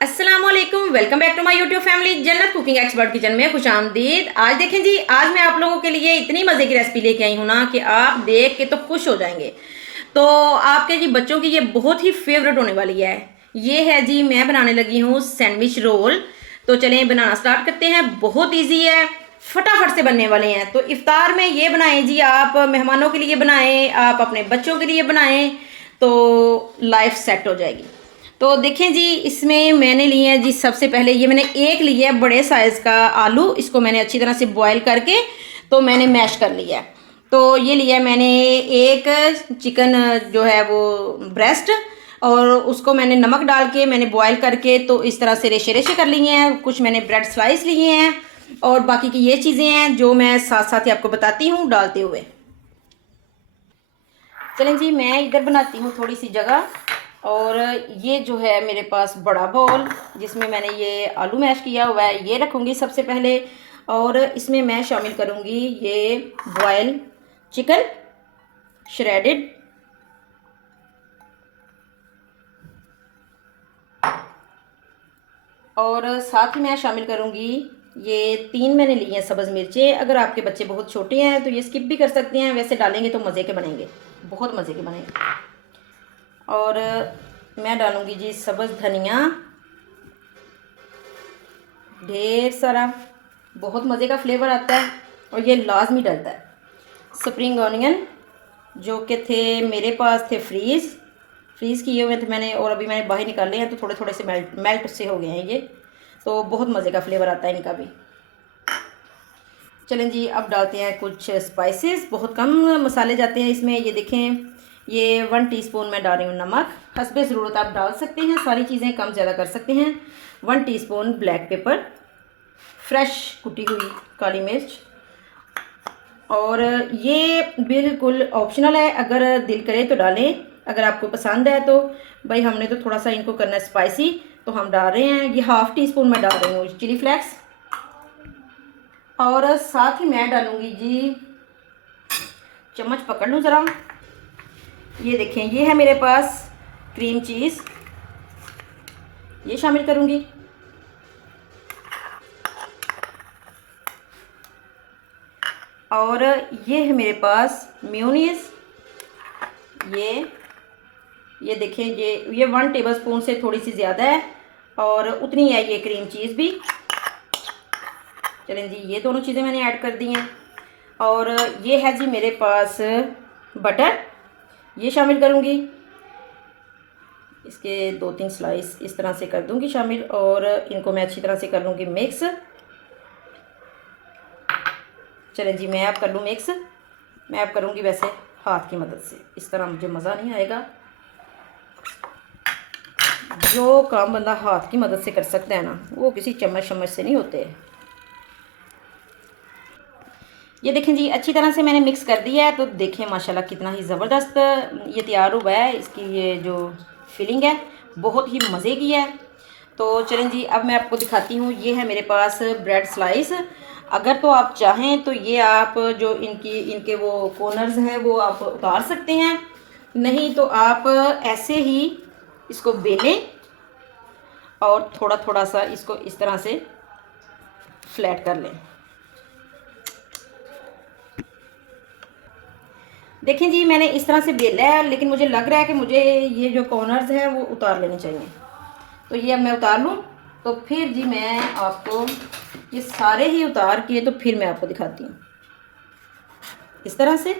अस्सलामुअलैकुम, welcome back to my YouTube family Jannat cooking expert kitchen में खुशामदीद। आज देखें जी, आज मैं आप लोगों के लिए इतनी मज़े की रेसिपी लेके आई हूँ ना कि आप देख के तो खुश हो जाएंगे। तो आपके जी बच्चों की ये बहुत ही फेवरेट होने वाली है। ये है जी, मैं बनाने लगी हूँ सैंडविच रोल। तो चलें बनाना स्टार्ट करते हैं। बहुत ईजी है, फटाफट से बनने वाले हैं। तो इफ्तार में ये बनाएं जी, आप मेहमानों के लिए बनाएं, आप अपने बच्चों के लिए बनाएं, तो लाइफ सेट हो जाएगी। तो देखें जी, इसमें मैंने लिए हैं जी, सबसे पहले ये मैंने एक लिया है बड़े साइज़ का आलू। इसको मैंने अच्छी तरह से बॉईल करके तो मैंने मैश कर लिया है। तो ये लिया मैंने एक चिकन जो है वो ब्रेस्ट, और उसको मैंने नमक डाल के मैंने बॉईल करके तो इस तरह से रेशे रेशे कर लिए हैं। कुछ मैंने ब्रेड स्लाइस लिए हैं, और बाकी की ये चीज़ें हैं जो मैं साथ साथ ही आपको बताती हूँ डालते हुए। चलें जी, मैं इधर बनाती हूँ थोड़ी सी जगह। और ये जो है मेरे पास बड़ा बाउल, जिसमें मैंने ये आलू मैश किया हुआ है, ये रखूँगी सबसे पहले। और इसमें मैं शामिल करूँगी ये बॉयल चिकन श्रेडेड, और साथ ही मैं शामिल करूँगी ये 3 मैंने लिए हैं सब्ज़ मिर्चें। अगर आपके बच्चे बहुत छोटे हैं तो ये स्किप भी कर सकते हैं, वैसे डालेंगे तो मज़े के बनेंगे, बहुत मज़े के बनेंगे। और मैं डालूँगी जी सब्ज़ धनिया ढेर सारा, बहुत मज़े का फ्लेवर आता है और ये लाजमी डलता है। स्प्रिंग ऑनियन जो कि थे मेरे पास, थे फ्रीज़ किए हुए थे मैंने, और अभी मैंने बाहर निकाले हैं तो थोड़े थोड़े से मेल्ट से हो गए हैं ये। तो बहुत मज़े का फ्लेवर आता है इनका भी। चलें जी, अब डालते हैं कुछ स्पाइसेस। बहुत कम मसाले जाते हैं इसमें। ये देखें, ये 1 टीस्पून मैं डाल रही हूँ नमक। हस्बे ज़रूरत आप डाल सकते हैं, सारी चीज़ें कम ज़्यादा कर सकते हैं। 1 टीस्पून ब्लैक पेपर, फ्रेश कुटी हुई काली मिर्च। और ये बिल्कुल ऑप्शनल है, अगर दिल करे तो डालें, अगर आपको पसंद है तो। भाई हमने तो थोड़ा सा इनको करना है स्पाइसी, तो हम डाल रहे हैं। ये 1/2 टीस्पून मैं डाल रही हूँ चिली फ्लेक्स। और साथ ही मैं डालूँगी जी, चम्मच पकड़ लूँ ज़रा, ये देखें, ये है मेरे पास क्रीम चीज़, ये शामिल करूँगी। और ये है मेरे पास मेयोनीज़, ये ये देखें, ये 1 टेबलस्पून से थोड़ी सी ज़्यादा है, और उतनी है ये क्रीम चीज़ भी। चलें जी, ये दोनों चीज़ें मैंने ऐड कर दी हैं। और ये है जी मेरे पास बटर, ये शामिल करूँगी। इसके 2-3 स्लाइस इस तरह से कर दूँगी शामिल, और इनको मैं अच्छी तरह से कर लूँगी मिक्स। चलें जी, मैं अब कर लूँ मिक्स। मैं अब करूँगी वैसे हाथ की मदद से, इस तरह मुझे मज़ा नहीं आएगा। जो काम बंदा हाथ की मदद से कर सकता है ना, वो किसी चम्मच से नहीं होते। ये देखें जी, अच्छी तरह से मैंने मिक्स कर दिया है। तो देखें माशाल्लाह कितना ही ज़बरदस्त ये तैयार हुआ है। इसकी ये जो फिलिंग है बहुत ही मज़े की है। तो चलें जी, अब मैं आपको दिखाती हूँ। ये है मेरे पास ब्रेड स्लाइस। अगर तो आप चाहें तो ये आप जो इनके वो कॉर्नर्स हैं वो आप उतार सकते हैं, नहीं तो आप ऐसे ही इसको बेलें और थोड़ा थोड़ा सा इसको इस तरह से फ्लैट कर लें। देखें जी, मैंने इस तरह से बेला है, लेकिन मुझे लग रहा है कि मुझे ये जो कॉर्नर्स हैं वो उतार लेने चाहिए। तो ये अब मैं उतार लूँ, तो फिर जी मैं आपको ये सारे ही उतार के तो फिर मैं आपको दिखाती हूँ इस तरह से।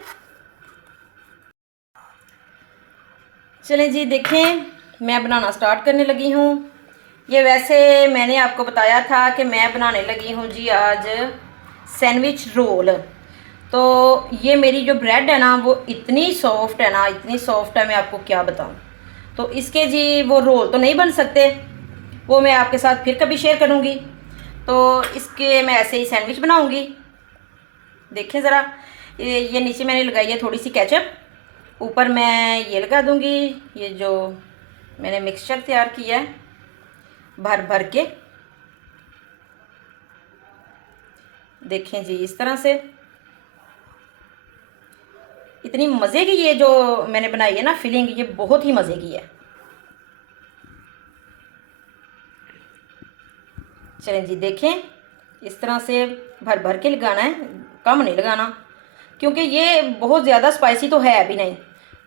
चलें जी, देखें, मैं बनाना स्टार्ट करने लगी हूँ। ये वैसे मैंने आपको बताया था कि मैं बनाने लगी हूँ जी आज सैंडविच रोल। तो ये मेरी जो ब्रेड है ना वो इतनी सॉफ्ट है ना, इतनी सॉफ्ट है, मैं आपको क्या बताऊँ। तो इसके जी वो रोल तो नहीं बन सकते, वो मैं आपके साथ फिर कभी शेयर करूँगी। तो इसके मैं ऐसे ही सैंडविच बनाऊँगी। देखें ज़रा, ये नीचे मैंने लगाई है थोड़ी सी केचप, ऊपर मैं ये लगा दूँगी, ये जो मैंने मिक्सचर तैयार किया है भर भर के। देखें जी, इस तरह से इतनी मज़े की ये जो मैंने बनाई है ना फिलिंग, ये बहुत ही मज़े की है। चलें जी देखें, इस तरह से भर भर के लगाना है, कम नहीं लगाना, क्योंकि ये बहुत ज़्यादा स्पाइसी तो है अभी नहीं,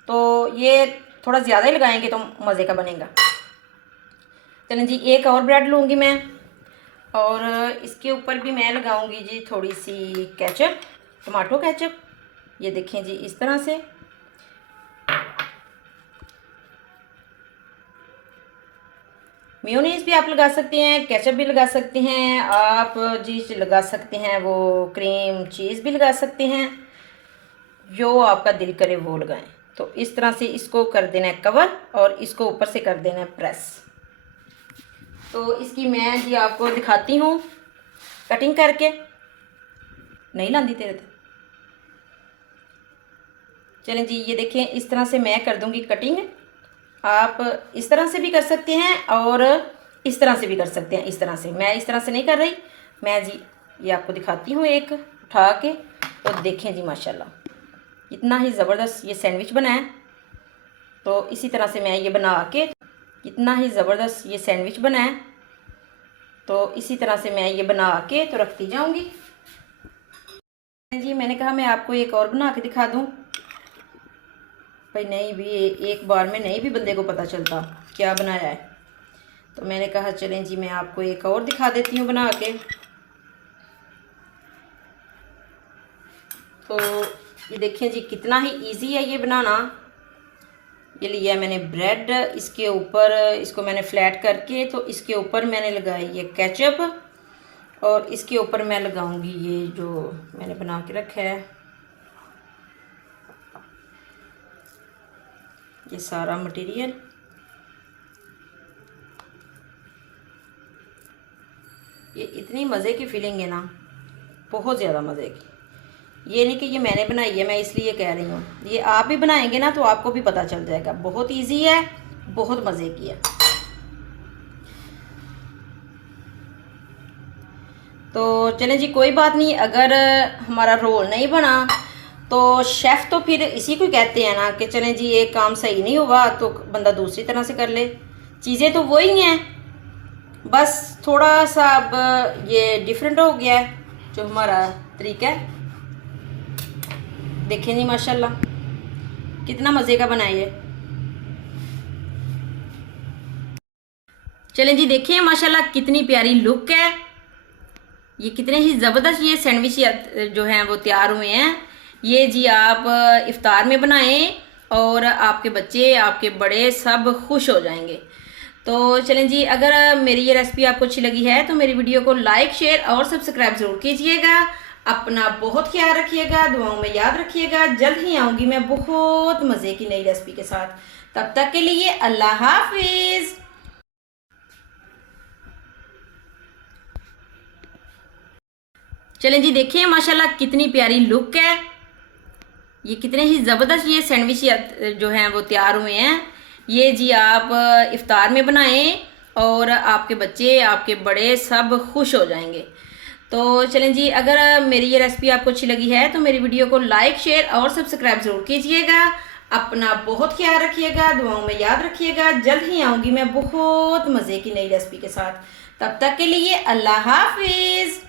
तो ये थोड़ा ज़्यादा ही लगाएंगे तो मज़े का बनेगा। चलें जी, एक और ब्रेड लूँगी मैं, और इसके ऊपर भी मैं लगाऊंगी जी थोड़ी सी केचप, टमाटो केचप। ये देखें जी, इस तरह से। मेयोनीज भी आप लगा सकते हैं, केचप भी लगा सकते हैं आप जी, लगा सकते हैं वो क्रीम चीज़ भी लगा सकते हैं, जो आपका दिल करे वो लगाएं। तो इस तरह से इसको कर देना है कवर, और इसको ऊपर से कर देना है प्रेस। तो इसकी मैं जी आपको दिखाती हूँ कटिंग करके। नहीं लांदी तेरे तो। चलें जी, ये देखें, इस तरह से मैं कर दूँगी कटिंग। आप इस तरह से भी कर सकते हैं और इस तरह से भी कर सकते हैं। इस तरह से, मैं इस तरह से नहीं कर रही, मैं जी ये आपको दिखाती हूँ एक उठा के। तो देखें जी माशाल्लाह इतना ही ज़बरदस्त ये सैंडविच बना है। तो इसी तरह से मैं ये बना के, इतना ही ज़बरदस्त ये सैंडविच बना है। तो इसी तरह से मैं ये बना के तो रखती जाऊँगी जी। मैंने कहा मैं आपको एक और बना के दिखा दूँ भाई, नहीं भी एक बार में नहीं भी बंदे को पता चलता क्या बनाया है। तो मैंने कहा चलें जी, मैं आपको एक और दिखा देती हूँ बना के। तो ये देखें जी, कितना ही इजी है ये बनाना। ये लिया मैंने ब्रेड, इसके ऊपर इसको मैंने फ्लैट करके, तो इसके ऊपर मैंने लगाई ये केचप, और इसके ऊपर मैं लगाऊंगी ये जो मैंने बना के रखा है, ये सारा मटेरियल। ये इतनी मज़े की फीलिंग है ना, बहुत ज़्यादा मज़े की। ये नहीं कि ये मैंने बनाई है, मैं इसलिए कह रही हूँ, ये आप भी बनाएंगे ना तो आपको भी पता चल जाएगा। बहुत इजी है, बहुत मज़े की है। तो चलें जी, कोई बात नहीं, अगर हमारा रोल नहीं बना तो शेफ़ तो फिर इसी को कहते हैं ना कि चलें जी, एक काम सही नहीं हुआ तो बंदा दूसरी तरह से कर ले। चीज़ें तो वही हैं, बस थोड़ा सा अब ये डिफरेंट हो गया है जो हमारा तरीका है। देखें जी माशाल्लाह कितना मज़े का बनाइए। चलें जी, देखें माशाल्लाह कितनी प्यारी लुक है। ये कितने ही ज़बरदस्त ये सैंडविच जो हैं वो तैयार हुए हैं। ये जी आप इफ्तार में बनाएं और आपके बच्चे, आपके बड़े सब खुश हो जाएंगे। तो चलें जी, अगर मेरी ये रेसिपी आपको अच्छी लगी है तो मेरी वीडियो को लाइक, शेयर और सब्सक्राइब ज़रूर कीजिएगा। अपना बहुत ख्याल रखिएगा, दुआओं में याद रखिएगा। जल्द ही आऊँगी मैं बहुत मज़े की नई रेसिपी के साथ। तब तक के लिए अल्लाह हाफिज़। चलें जी, देखें माशाल्लाह कितनी प्यारी लुक है। ये कितने ही ज़बरदस्त ये सैंडविच जो हैं वो तैयार हुए हैं। ये जी आप इफ्तार में बनाएं और आपके बच्चे, आपके बड़े सब खुश हो जाएंगे। तो चलें जी, अगर मेरी ये रेसिपी आपको अच्छी लगी है तो मेरी वीडियो को लाइक, शेयर और सब्सक्राइब ज़रूर कीजिएगा। अपना बहुत ख्याल रखिएगा, दुआओं में याद रखिएगा। जल्द ही आऊँगी मैं बहुत मज़े की नई रेसिपी के साथ। तब तक के लिए अल्लाह हाफिज़।